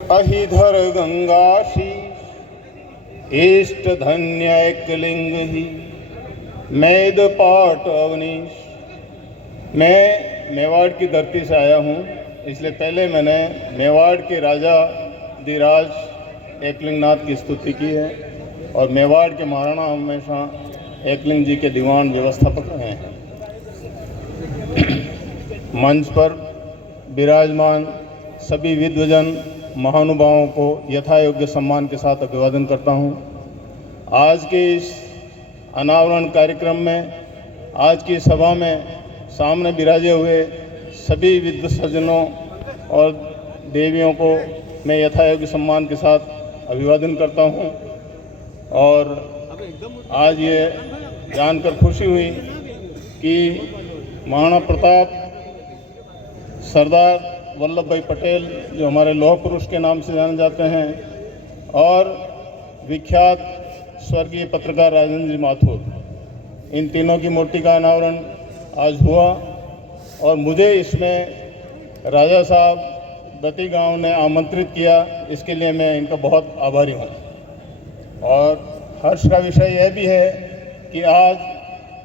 अहिधर गंगाशी इष्ट धन्य एकलिंग ही मैद पाट अवनीश। मैं मेवाड़ की धरती से आया हूँ, इसलिए पहले मैंने मेवाड़ के राजा धीराज एकलिंगनाथ की स्तुति की है और मेवाड़ के महाराणा हमेशा एकलिंग जी के दीवान व्यवस्थापक रहे हैं। मंच पर विराजमान सभी विद्वजन महानुभावों को यथायोग्य सम्मान के साथ अभिवादन करता हूं। आज के इस अनावरण कार्यक्रम में, आज की सभा में सामने विराजे हुए सभी विद्वत सज्जनों और देवियों को मैं यथायोग्य सम्मान के साथ अभिवादन करता हूं। और आज ये जानकर खुशी हुई कि महाराणा प्रताप सरदार वल्लभ भाई पटेल, जो हमारे लौह पुरुष के नाम से जाने जाते हैं, और विख्यात स्वर्गीय पत्रकार राजेंद्र जी माथुर, इन तीनों की मूर्ति का अनावरण आज हुआ और मुझे इसमें राजा साहब दत्ती गांव ने आमंत्रित किया, इसके लिए मैं इनका बहुत आभारी हूँ। और हर्ष का विषय यह भी है कि आज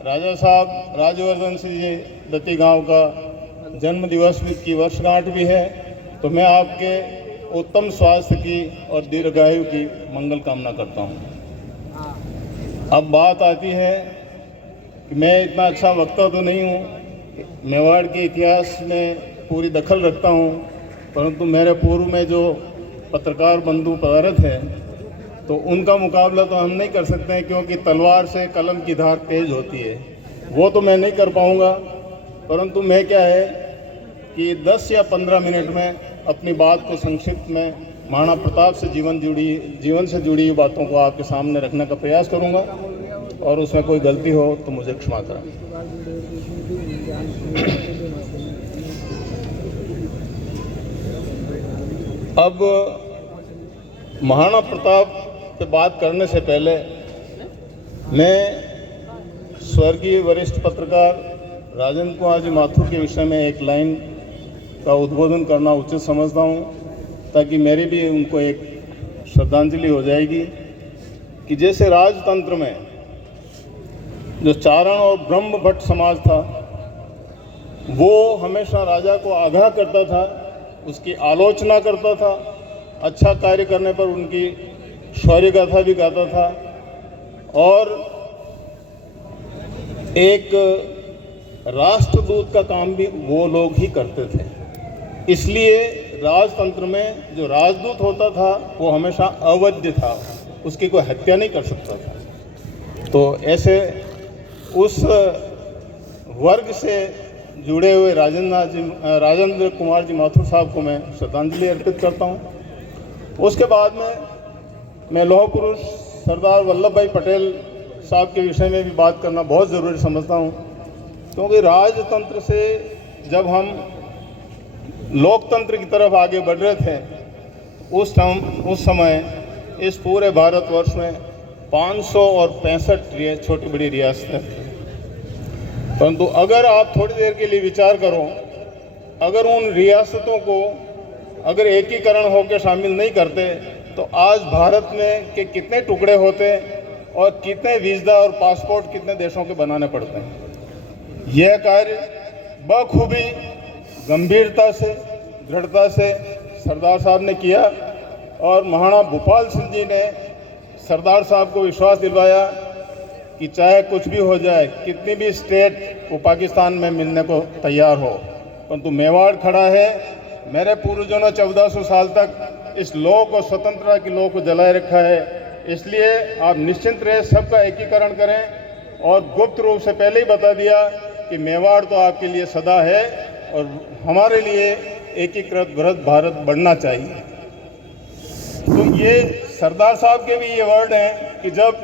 राजा साहब राजवर्धन सिंह जी दत्ती गांव का जन्म दिवस की वर्षगांठ भी है, तो मैं आपके उत्तम स्वास्थ्य की और दीर्घायु की मंगल कामना करता हूँ। अब बात आती है कि मैं इतना अच्छा वक्ता तो नहीं हूँ, मेवाड़ के इतिहास में पूरी दखल रखता हूँ, परंतु मेरे पूर्व में जो पत्रकार बंधु पदार्थ है तो उनका मुकाबला तो हम नहीं कर सकते हैं, क्योंकि तलवार से कलम की धार तेज होती है, वो तो मैं नहीं कर पाऊँगा। परंतु मैं क्या है कि 10 या 15 मिनट में अपनी बात को संक्षिप्त में महाराणा प्रताप से जीवन से जुड़ी हुई बातों को आपके सामने रखने का प्रयास करूंगा, और उसमें कोई गलती हो तो मुझे क्षमा करें। अब महाराणा प्रताप से बात करने से पहले मैं स्वर्गीय वरिष्ठ पत्रकार राजेंद्र कुमार जी माथुर के विषय में एक लाइन का उद्बोधन करना उचित समझता हूँ, ताकि मेरी भी उनको एक श्रद्धांजलि हो जाएगी कि जैसे राजतंत्र में जो चारण और ब्रह्म भट्ट समाज था, वो हमेशा राजा को आगाह करता था, उसकी आलोचना करता था, अच्छा कार्य करने पर उनकी शौर्य गाथा भी गाता था, और एक राष्ट्रदूत का काम भी वो लोग ही करते थे। इसलिए राजतंत्र में जो राजदूत होता था वो हमेशा अवैध था, उसकी कोई हत्या नहीं कर सकता था। तो ऐसे उस वर्ग से जुड़े हुए राजेंद्र कुमार जी माथुर साहब को मैं श्रद्धांजलि अर्पित करता हूँ। उसके बाद में मैं लौह पुरुष सरदार वल्लभ भाई पटेल साहब के विषय में भी बात करना बहुत ज़रूरी समझता हूँ, क्योंकि राजतंत्र से जब हम लोकतंत्र की तरफ आगे बढ़ रहे थे, उस समय इस पूरे भारतवर्ष में 565 छोटी बड़ी रियासतें थी। परंतु अगर आप थोड़ी देर के लिए विचार करो, अगर उन रियासतों को अगर एकीकरण होकर शामिल नहीं करते तो आज भारत में के कितने टुकड़े होते और कितने वीज़ा और पासपोर्ट कितने देशों के बनाने पड़ते हैं। यह कार्य बखूबी गंभीरता से, दृढ़ता से सरदार साहब ने किया, और महाराणा भूपाल सिंह जी ने सरदार साहब को विश्वास दिलवाया कि चाहे कुछ भी हो जाए, कितनी भी स्टेट को पाकिस्तान में मिलने को तैयार हो, परंतु मेवाड़ खड़ा है। मेरे पूर्वजों ने 1400 साल तक इस लौ को, स्वतंत्रता की लौ को जलाए रखा है, इसलिए आप निश्चिंत रहे, सबका एकीकरण करें। और गुप्त रूप से पहले ही बता दिया कि मेवाड़ तो आपके लिए सदा है और हमारे लिए एकीकृत भारत बढ़ना चाहिए। तो ये सरदार साहब के भी ये वर्ड हैं कि जब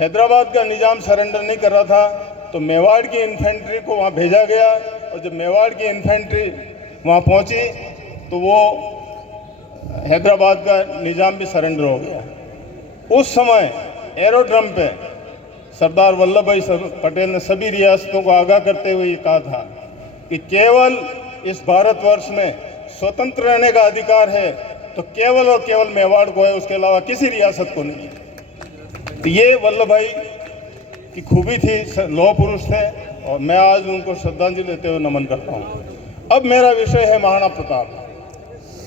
हैदराबाद का निजाम सरेंडर नहीं कर रहा था तो मेवाड़ की इन्फेंट्री को वहाँ भेजा गया, और जब मेवाड़ की इन्फेंट्री वहाँ पहुँची तो वो हैदराबाद का निजाम भी सरेंडर हो गया। उस समय एरोड्रम पे सरदार वल्लभ भाई पटेल ने सभी रियासतों को आगाह करते हुए कहा था कि केवल इस भारतवर्ष में स्वतंत्र रहने का अधिकार है, तो केवल और केवल मेवाड़ को है, उसके अलावा किसी रियासत को नहीं है। तो ये वल्लभ भाई की खूबी थी, लौह पुरुष थे, और मैं आज उनको श्रद्धांजलि देते हुए नमन करता हूँ। अब मेरा विषय है महाराणा प्रताप।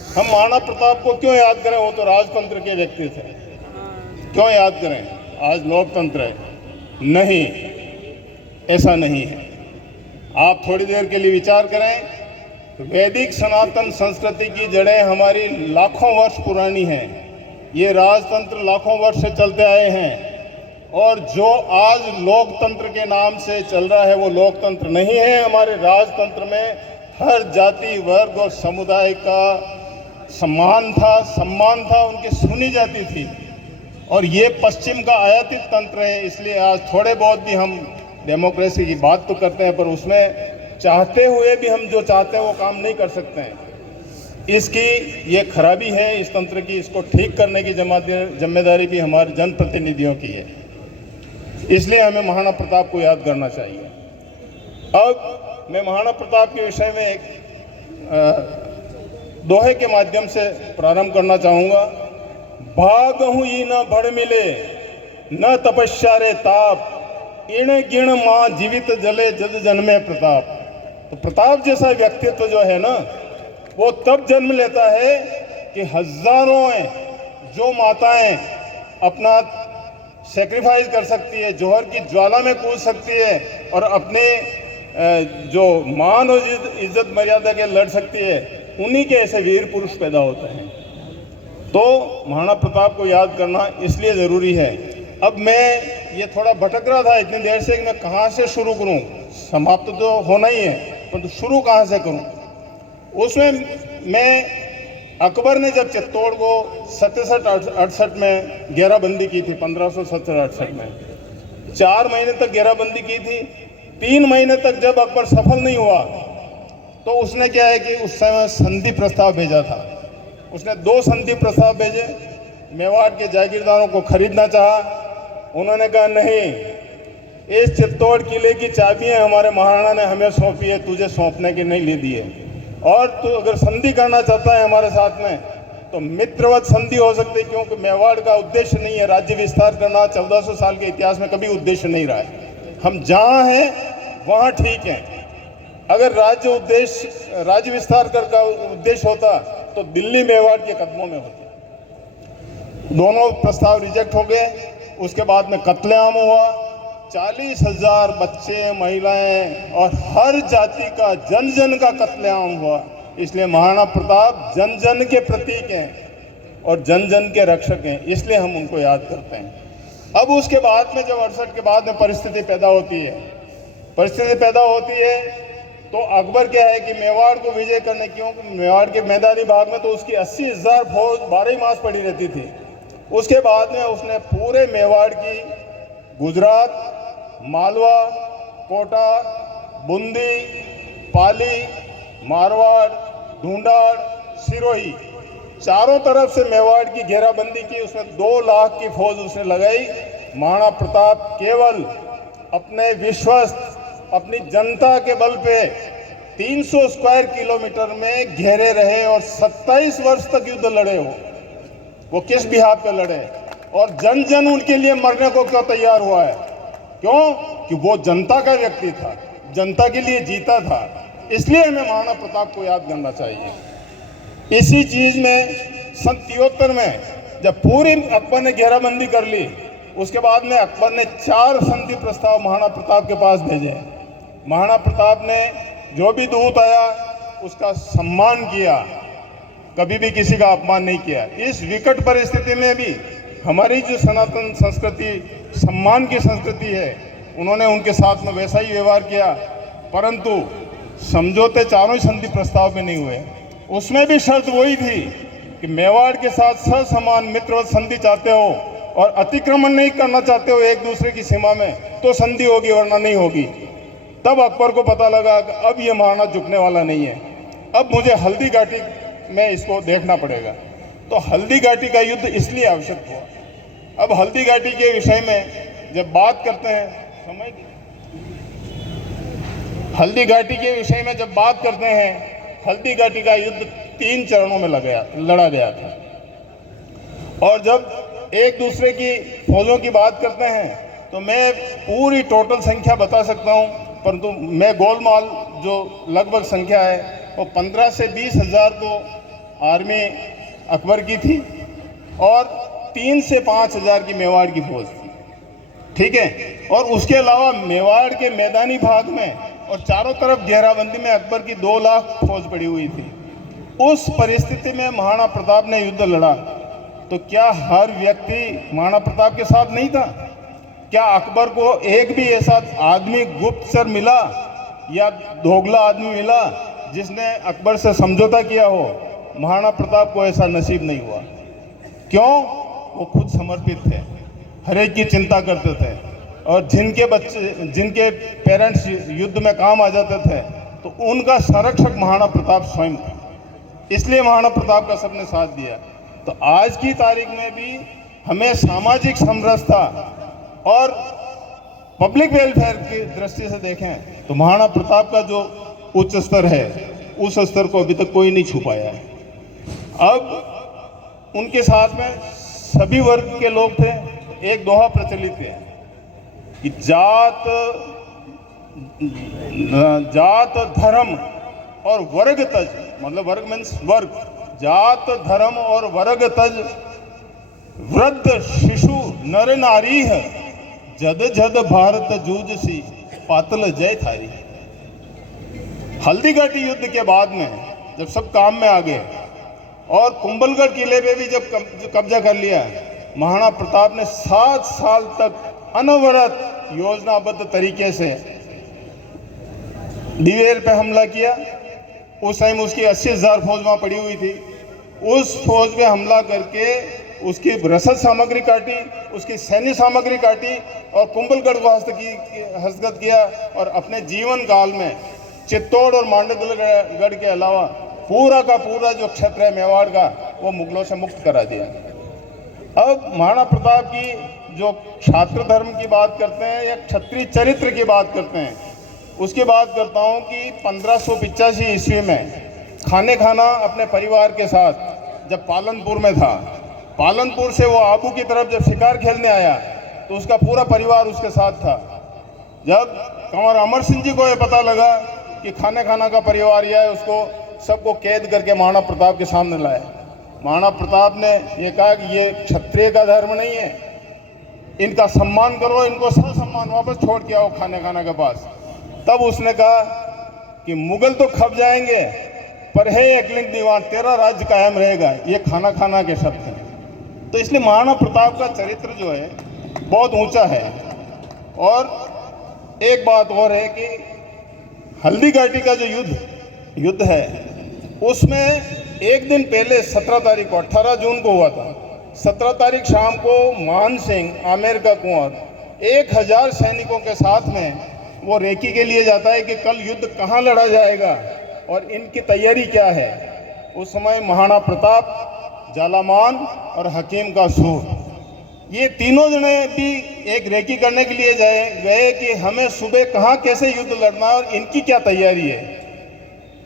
हम महाराणा प्रताप को क्यों याद करें? वो तो राजतंत्र के व्यक्ति थे, क्यों याद करें? आज लोकतंत्र है। नहीं, ऐसा नहीं है। आप थोड़ी देर के लिए विचार करें, वैदिक सनातन संस्कृति की जड़ें हमारी लाखों वर्ष पुरानी हैं। ये राजतंत्र लाखों वर्ष से चलते आए हैं, और जो आज लोकतंत्र के नाम से चल रहा है वो लोकतंत्र नहीं है। हमारे राजतंत्र में हर जाति, वर्ग और समुदाय का सम्मान था, उनकी सुनी जाती थी। और ये पश्चिम का आयातित तंत्र है, इसलिए आज थोड़े बहुत भी हम डेमोक्रेसी की बात तो करते हैं, पर उसमें चाहते हुए भी हम जो चाहते हैं वो काम नहीं कर सकते हैं। इसकी ये खराबी है इस तंत्र की, इसको ठीक करने की जिम्मेदारी भी हमारे जनप्रतिनिधियों की है। इसलिए हमें महाराणा प्रताप को याद करना चाहिए। अब मैं महाराणा प्रताप के विषय में एक दोहे के माध्यम से प्रारंभ करना चाहूँगा। भागहु ई न भड़ मिले, न तपस्या रे ताप, इण गिण माँ जीवित जले जद जन्मे प्रताप। तो प्रताप जैसा व्यक्तित्व जो है ना, वो तब जन्म लेता है कि हजारों जो माताएं अपना सेक्रीफाइस कर सकती है, जौहर की ज्वाला में कूद सकती है, और अपने जो मान और इज्जत मर्यादा के लड़ सकती है, उन्हीं के ऐसे वीर पुरुष पैदा होते हैं। तो महाराणा प्रताप को याद करना इसलिए ज़रूरी है। अब मैं ये थोड़ा भटक रहा था इतनी देर से कि मैं कहाँ से शुरू करूँ, समाप्त तो होना ही है, परंतु शुरू कहाँ से करूँ? उसमें मैं अकबर ने जब चित्तौड़ को 67-68 में घेराबंदी की थी, 1567-68 में 4 महीने तक घेराबंदी की थी। 3 महीने तक जब अकबर सफल नहीं हुआ, तो उसने क्या है कि उस समय संधि प्रस्ताव भेजा था। उसने 2 संधि प्रस्ताव भेजे। मेवाड़ के जागीरदारों को खरीदना चाहा, उन्होंने कहा नहीं, इस चित्तौड़ किले की चाबियां हमारे महाराणा ने हमें सौंपी है, तुझे सौंपने के नहीं ले दिए, और तू अगर संधि करना चाहता है हमारे साथ में तो मित्रवत संधि हो सकती है, क्योंकि मेवाड़ का उद्देश्य नहीं है राज्य विस्तार करना। 1400 साल के इतिहास में कभी उद्देश्य नहीं रहा है। हम जहाँ हैं वहाँ ठीक हैं। अगर राज्य विस्तार का उद्देश्य होता तो दिल्ली मेवाड़ के कदमों में होती। दोनों प्रस्ताव रिजेक्ट हो गए। उसके बाद में कत्लेआम हुआ। 40,000 बच्चे, महिलाएं और हर जाति का जन जन का कत्लेआम हुआ। इसलिए महाराणा प्रताप जन जन के प्रतीक हैं और जन जन के रक्षक हैं, इसलिए हम उनको याद करते हैं। अब उसके बाद में जब 68 के बाद में परिस्थिति पैदा होती है तो अकबर क्या है कि मेवाड़ को विजय करने, क्योंकि मेवाड़ के मैदानी भाग में तो उसकी 80,000 फौज 12 मास पड़ी रहती थी। उसके बाद में उसने पूरे मेवाड़ की गुजरात, मालवा, कोटा, बूंदी, पाली, मारवाड़, ढूंढाड़, सिरोही, चारों तरफ से मेवाड़ की घेराबंदी की। उसमें 2 लाख की फौज उसने लगाई। महाराणा प्रताप केवल अपने विश्वस्त, अपनी जनता के बल पे 300 स्क्वायर किलोमीटर में घेरे रहे और 27 वर्ष तक युद्ध लड़े। वो किस बिहाफ पे लड़े और जन जन उनके लिए मरने को क्यों तैयार हुआ है? क्यों? कि वो जनता का व्यक्ति था, जनता के लिए जीता था। इसलिए हमें महाराणा प्रताप को याद करना चाहिए। इसी चीज में सन 73 में जब पूरी अकबर ने घेराबंदी कर ली, उसके बाद में अकबर ने 4 संधि प्रस्ताव महाराणा प्रताप के पास भेजे। महाराणा प्रताप ने जो भी दूत आया उसका सम्मान किया, कभी भी किसी का अपमान नहीं किया। इस विकट परिस्थिति में भी हमारी जो सनातन संस्कृति, सम्मान की संस्कृति है, उन्होंने उनके साथ में वैसा ही व्यवहार किया। परंतु समझौते चारों ही संधि प्रस्ताव में नहीं हुए। उसमें भी शर्त वही थी कि मेवाड़ के साथ ससमान मित्रवत संधि चाहते हो और अतिक्रमण नहीं करना चाहते हो एक दूसरे की सीमा में, तो संधि होगी, वरना नहीं होगी। तब अकबर को पता लगा कि अब ये महाराणा झुकने वाला नहीं है, अब मुझे हल्दी घाटी में इसको देखना पड़ेगा। तो हल्दी घाटी का युद्ध इसलिए आवश्यक हुआ। अब हल्दी घाटी के विषय में जब बात करते हैं, हल्दी घाटी के विषय में जब बात करते हैं, हल्दी घाटी का युद्ध 3 चरणों में लड़ा गया था। और जब एक दूसरे की फौजों की बात करते हैं तो मैं पूरी टोटल संख्या बता सकता हूं, परंतु मैं गोलमाल जो लगभग संख्या है वो 15 से 20 हज़ार तो आर्मी अकबर की थी और 3 से 5 हज़ार की मेवाड़ की फौज थी, ठीक है। और उसके अलावा मेवाड़ के मैदानी भाग में और चारों तरफ घेराबंदी में अकबर की 2 लाख फौज पड़ी हुई थी। उस परिस्थिति में महाराणा प्रताप ने युद्ध लड़ा, तो क्या हर व्यक्ति महाराणा प्रताप के साथ नहीं था? क्या अकबर को एक भी ऐसा आदमी गुप्तचर मिला या दोगला आदमी मिला जिसने अकबर से समझौता किया हो? महाराणा प्रताप को ऐसा नसीब नहीं हुआ। क्यों? वो खुद समर्पित थे, हर एक की चिंता करते थे, और जिनके बच्चे, जिनके पेरेंट्स युद्ध में काम आ जाते थे तो उनका संरक्षक महाराणा प्रताप स्वयं था। इसलिए महाराणा प्रताप का सबने साथ दिया। तो आज की तारीख में भी हमें सामाजिक समरसता और पब्लिक वेलफेयर की दृष्टि से देखें तो महाराणा प्रताप का जो उच्च स्तर है उस स्तर को अभी तक कोई नहीं छू पाया है। अब उनके साथ में सभी वर्ग के लोग थे। एक दोहा प्रचलित है कि जात धर्म और वर्ग तज, मतलब वर्ग मीन्स वर्ग, जात धर्म और वर्ग तज, वृद्ध शिशु नर नारी है, जद जद भारत जूझ सी पातल जय थारी। हल्दीघाटी युद्ध के बाद में जब सब काम में आ गए और कुंभलगढ़ किले पे भी जब कब्जा कर लिया, महाराणा प्रताप ने 7 साल तक अनवरत योजनाबद्ध तरीके से दिवेर पे हमला किया। उस टाइम उसकी 80,000 फौज वहाँ पड़ी हुई थी। उस फौज पे हमला करके उसकी रसद सामग्री काटी, उसकी सैन्य सामग्री काटी और कुंभलगढ़ को हस्तगत किया, और अपने जीवन काल में चित्तौड़ और मांडवगढ़ के अलावा पूरा का पूरा जो क्षेत्र है मेवाड़ का वो मुगलों से मुक्त करा दिया। अब महाराणा प्रताप की जो क्षात्र धर्म की बात करते हैं या क्षत्रिय चरित्र की बात करते हैं, उसकी बात करता हूँ कि 1585 ईस्वी में खाने खाना अपने परिवार के साथ जब पालनपुर में था, पालनपुर से वो आबू की तरफ जब शिकार खेलने आया तो उसका पूरा परिवार उसके साथ था। जब कंवर अमर सिंह जी को ये पता लगा कि खाने खाना का परिवार यह है, उसको सबको कैद करके महाराणा प्रताप के सामने लाया। महाराणा प्रताप ने ये कहा कि ये क्षत्रिय का धर्म नहीं है, इनका सम्मान करो, इनको ससम्मान वापस छोड़ के आओ खाने खाना के पास। तब उसने कहा कि मुगल तो खप जाएंगे पर है एकलिंग दीवान, तेरा राज्य कायम रहेगा। ये खाना खाना के शब्द हैं। तो इसलिए महाराणा प्रताप का चरित्र जो है बहुत ऊंचा है। और एक बात और है कि हल्दीघाटी का जो युद्ध है उसमें एक दिन पहले 17 तारीख को, 18 जून को हुआ था। 17 तारीख शाम को मान सिंह, आमेर का कुंवर 1000 सैनिकों के साथ में वो रेकी के लिए जाता है कि कल युद्ध कहाँ लड़ा जाएगा और इनकी तैयारी क्या है। उस समय महाराणा प्रताप, जालामान और हकीम का सूर, ये तीनों जने भी एक रेकी करने के लिए गए कि हमें सुबह कहाँ कैसे युद्ध लड़ना है और इनकी क्या तैयारी है।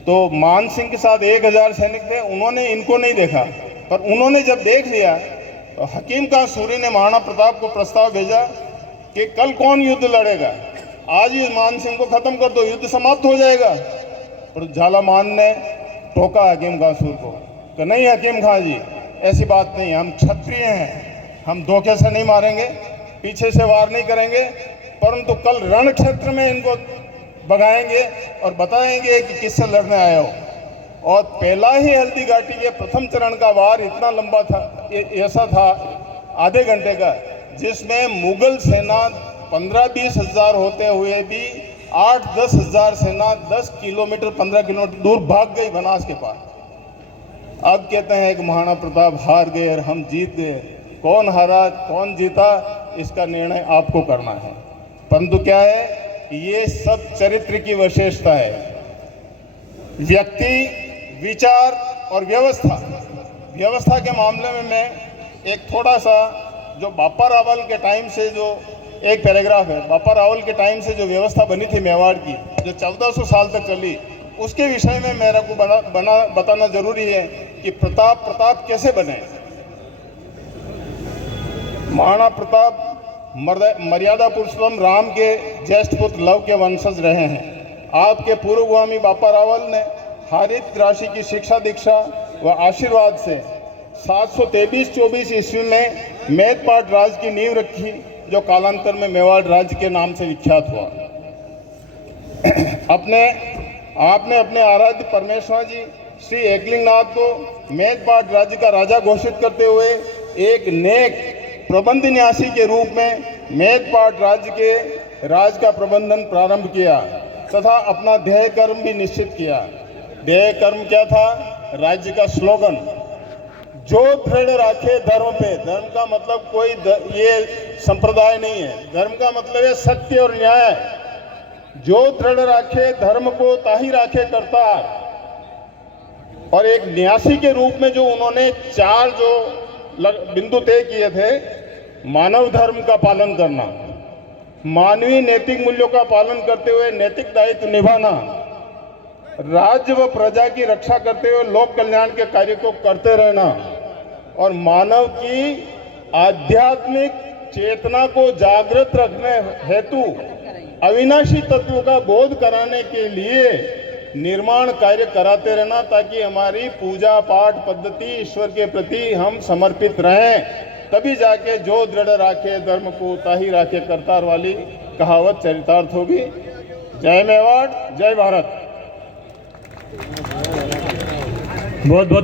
तो मान सिंह के साथ 1000 सैनिक थे, उन्होंने इनको नहीं देखा, पर उन्होंने जब देख लिया तो हकीम का सूरी ने महाराणा प्रताप को प्रस्ताव भेजा कि कल कौन युद्ध लड़ेगा, आज ही मान सिंह को खत्म कर दो, युद्ध समाप्त हो जाएगा। पर झालामान ने टोका हकीम खां सूर को कि नहीं हकीम खां जी, ऐसी बात नहीं, हम क्षत्रिय हैं, हम धोखे से नहीं मारेंगे, पीछे से वार नहीं करेंगे, परंतु कल रण क्षेत्र में इनको भगाएंगे और बताएंगे कि किससे लड़ने आए हो। और पहला ही हल्दीघाटी के प्रथम चरण का वार इतना लंबा था, ऐसा था आधे घंटे का, जिसमें मुगल सेना 15-20 हज़ार होते हुए भी 8-10 हज़ार सेना 10 किलोमीटर 15 किलोमीटर दूर भाग गई बनास के पास। अब कहते हैं कि महाराणा प्रताप हार गए और हम जीत गए। कौन हारा कौन जीता इसका निर्णय आपको करना है, परंतु क्या है कि ये सब चरित्र की विशेषता है। व्यक्ति, विचार और व्यवस्था के मामले में मैं एक थोड़ा सा जो बापा रावल के टाइम से जो एक पैराग्राफ है, बापा रावल के टाइम से जो व्यवस्था बनी थी मेवाड़ की, जो 1400 साल तक चली, उसके विषय में मेरे को बताना जरूरी है कि प्रताप कैसे बने। महाराणा प्रताप मर्यादा पुरुषोत्तम राम के ज्येष्ठ पुत्र लव के वंशज रहे हैं। आपके पूर्वगामी बापा रावल ने हरित राशि की शिक्षा दीक्षा व आशीर्वाद से 723-24 ईस्वी में मेदपाट राज की नींव रखी, जो कालांतर में मेवाड़ राज्य के नाम से विख्यात हुआ। आपने अपने आराध्य परमेश्वर जी श्री एकलिंगनाथ को मेदपाट राज्य का राजा घोषित करते हुए एक नेक प्रबंध न्यासी के रूप में मेदपाट राज्य के राज का प्रबंधन प्रारंभ किया तथा अपना ध्येय कर्म भी निश्चित किया। ध्येय कर्म क्या था? राज्य का स्लोगन, जो दृढ़ राखे धर्म पे। धर्म का मतलब कोई ये संप्रदाय नहीं है, धर्म का मतलब है सत्य और न्याय। जो दृढ़ राखे धर्म को ताही राखे करतार। और एक न्यासी के रूप में जो उन्होंने 4 जो बिंदु तय किए थे, मानव धर्म का पालन करना, मानवीय नैतिक मूल्यों का पालन करते हुए नैतिक दायित्व निभाना, राज्य व प्रजा की रक्षा करते हुए लोक कल्याण के कार्य को करते रहना और मानव की आध्यात्मिक चेतना को जागृत रखने हेतु अविनाशी तत्वों का बोध कराने के लिए निर्माण कार्य कराते रहना, ताकि हमारी पूजा पाठ पद्धति ईश्वर के प्रति हम समर्पित रहें। तभी जाके जो दृढ़ राखे धर्म को ताही राखे करतार वाली कहावत चरितार्थ होगी। जय मेवाड़, जय भारत। बहुत बहुत